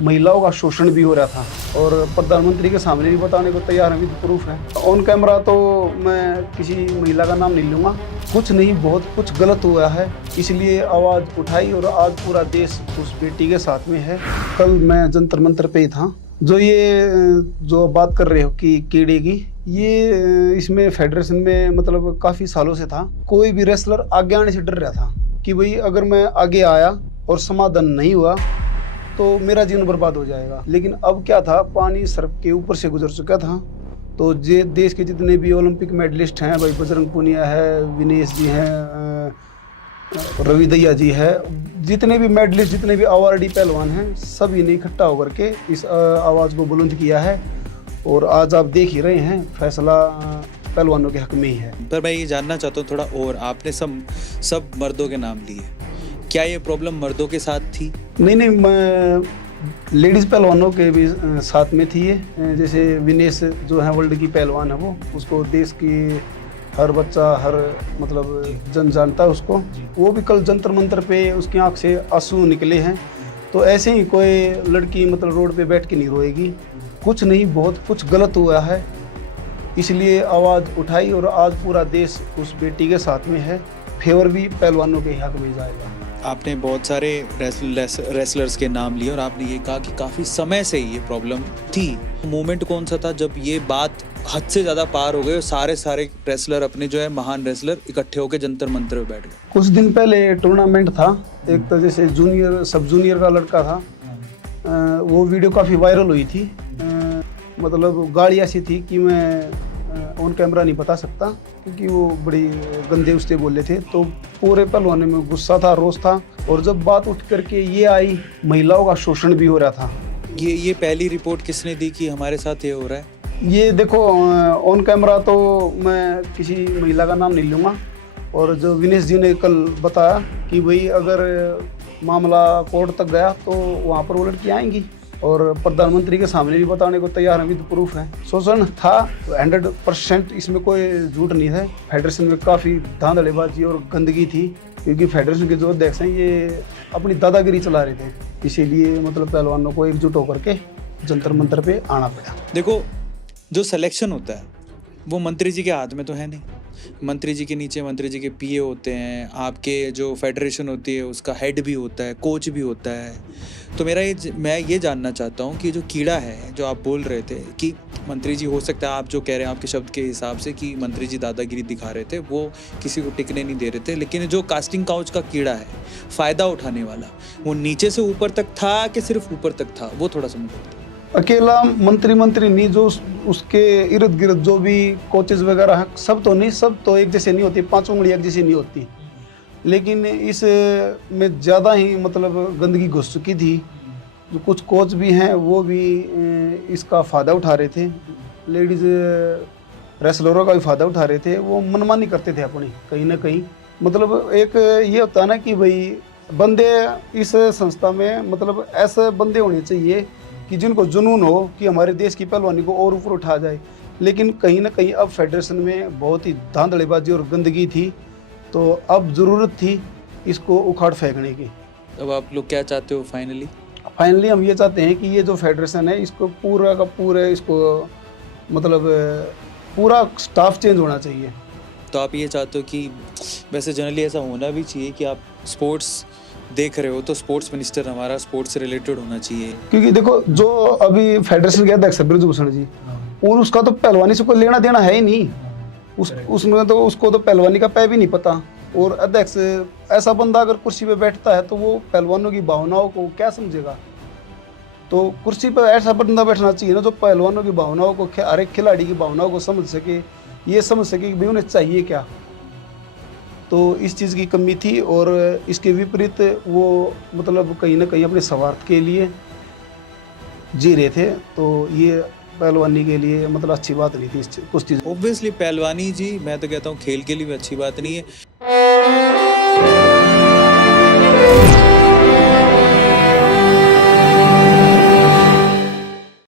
महिलाओं का शोषण भी हो रहा था और प्रधानमंत्री के सामने भी बताने को तैयार हैं, प्रूफ है ऑन कैमरा। तो मैं किसी महिला का नाम नहीं लूँगा, कुछ नहीं बहुत कुछ गलत हुआ है, इसलिए आवाज़ उठाई और आज पूरा देश उस बेटी के साथ में है। कल मैं जंतर मंतर पे ही था। जो बात कर रहे हो कि कीड़े की, ये इसमें फेडरेशन में मतलब काफ़ी सालों से था। कोई भी रेसलर आगे आने से डर रहा था कि भाई अगर मैं आगे आया और समाधान नहीं हुआ तो मेरा जीवन बर्बाद हो जाएगा। लेकिन अब क्या था, पानी सर के ऊपर से गुजर चुका था। तो जे देश के जितने भी ओलंपिक मेडलिस्ट हैं, भाई बजरंग पुनिया है, विनेश जी हैं, रवि दैया जी है, जितने भी मेडलिस्ट, जितने भी अवार्डी पहलवान हैं, सभी ने इकट्ठा होकर के इस आवाज़ को बुलंद किया है। और आज आप देख ही रहे हैं, फैसला पहलवानों के हक में ही है। पर मैं ये जानना चाहता हूँ थोड़ा और, आपने सब मर्दों के नाम लिए, क्या ये प्रॉब्लम मर्दों के साथ थी? नहीं, मैं लेडीज़ पहलवानों के भी साथ में थी ये। जैसे विनेश जो है वर्ल्ड की पहलवान है, वो उसको देश की हर बच्चा, हर मतलब जन जानता है उसको। वो भी कल जंतर मंतर पे उसकी आंख से आंसू निकले हैं। तो ऐसे ही कोई लड़की मतलब रोड पे बैठ के नहीं रोएगी। कुछ नहीं बहुत कुछ गलत हुआ है, इसलिए आवाज़ उठाई और आज पूरा देश उस बेटी के साथ में है। फेवर भी पहलवानों के हक में जाएगा। आपने बहुत सारे रेसलर्स के नाम लिए और आपने ये कहा कि काफ़ी समय से ये प्रॉब्लम थी। मोमेंट कौन सा था जब ये बात हद से ज़्यादा पार हो गई और सारे रेसलर, अपने जो है महान रेसलर, इकट्ठे होकर जंतर मंतर में बैठ गए? कुछ दिन पहले टूर्नामेंट था एक, तो जैसे जूनियर सब जूनियर का लड़का था, वो वीडियो काफ़ी वायरल हुई थी। मतलब गाड़ी ऐसी थी कि मैं ऑन कैमरा नहीं बता सकता, क्योंकि वो बड़ी गंदे उससे बोले थे। तो पूरे पहलवानों में गुस्सा था, रोष था। और जब बात उठ करके ये आई, महिलाओं का शोषण भी हो रहा था। ये पहली रिपोर्ट किसने दी कि हमारे साथ ये हो रहा है? ये देखो ऑन कैमरा तो मैं किसी महिला का नाम नहीं लूँगा। और जो विनेश जी ने कल बताया कि भाई अगर मामला कोर्ट तक गया तो वहाँ पर वो लड़की आएंगी, और प्रधानमंत्री के सामने भी बताने को तैयार हैं, विद प्रूफ है। शोषण था 100%, इसमें कोई झूठ नहीं है। फेडरेशन में काफ़ी धांधलेबाजी और गंदगी थी, क्योंकि फेडरेशन के जो अध्यक्ष हैं ये अपनी दादागिरी चला रहे थे। इसीलिए मतलब पहलवानों को एकजुट होकर के जंतर मंतर पे आना पड़ा। देखो, जो सिलेक्शन होता है वो मंत्री जी के हाथ में तो है नहीं। मंत्री जी के नीचे मंत्री जी के पीए होते हैं, आपके जो फेडरेशन होती है उसका हेड भी होता है, कोच भी होता है। तो मैं ये जानना चाहता हूँ कि जो कीड़ा है, जो आप बोल रहे थे कि मंत्री जी, हो सकता है आप जो कह रहे हैं आपके शब्द के हिसाब से कि मंत्री जी दादागिरी दिखा रहे थे, वो किसी को टिकने नहीं दे रहे थे, लेकिन जो कास्टिंग काउच का कीड़ा है, फ़ायदा उठाने वाला, वो नीचे से ऊपर तक था कि सिर्फ ऊपर तक था, वो थोड़ा समझो। अकेला मंत्री नहीं, जो उसके इर्द गिर्द जो भी कोचेज वगैरह हैं, सब तो नहीं, सब तो एक जैसे नहीं होती, पांचों उंगलियां एक जैसी नहीं होती। लेकिन इस में ज़्यादा ही मतलब गंदगी घुस चुकी थी। जो कुछ कोच भी हैं वो भी इसका फ़ायदा उठा रहे थे, लेडीज़ रेसलरों का भी फ़ायदा उठा रहे थे। वो मनमानी करते थे अपनी, कहीं ना कहीं। मतलब एक ये होता है ना कि भाई बंदे इस संस्था में, मतलब ऐसे बंदे होने चाहिए कि जिनको जुनून हो कि हमारे देश की पहलवानी को और ऊपर उठा जाए। लेकिन कहीं ना कहीं अब फेडरेशन में बहुत ही धांधलेबाजी और गंदगी थी, तो अब ज़रूरत थी इसको उखाड़ फेंकने की। अब आप लोग क्या चाहते हो फाइनली? हम ये चाहते हैं कि ये जो फेडरेशन है, इसको पूरा का पूरा, इसको मतलब पूरा स्टाफ चेंज होना चाहिए। तो आप ये चाहते हो कि, वैसे जनरली ऐसा होना भी चाहिए कि आप स्पोर्ट्स देख रहे हो तो स्पोर्ट्स मिनिस्टर हमारा स्पोर्ट्स से रिलेटेड होना चाहिए। क्योंकि देखो, जो अभी फेडरेशन के अध्यक्ष ब्रजभूषण जी, और उसका तो पहलवानी से कोई लेना देना है ही नहीं। उसमें तो उसको तो पहलवानी का पै भी नहीं पता। और अध्यक्ष ऐसा बंदा अगर कुर्सी पे बैठता है तो वो पहलवानों की भावनाओं को क्या समझेगा? तो कुर्सी पर ऐसा बंदा बैठना चाहिए ना जो पहलवानों की भावनाओं को, हर एक खिलाड़ी की भावनाओं को समझ सके, ये समझ सके कि भाई उन्हें चाहिए क्या। तो इस चीज़ की कमी थी। और इसके विपरीत वो मतलब कहीं ना कहीं अपने स्वार्थ के लिए जी रहे थे। तो ये पहलवानी के लिए मतलब अच्छी बात नहीं थी कुछ चीज़। ऑब्वियसली पहलवानी जी, मैं तो कहता हूँ खेल के लिए भी अच्छी बात नहीं है।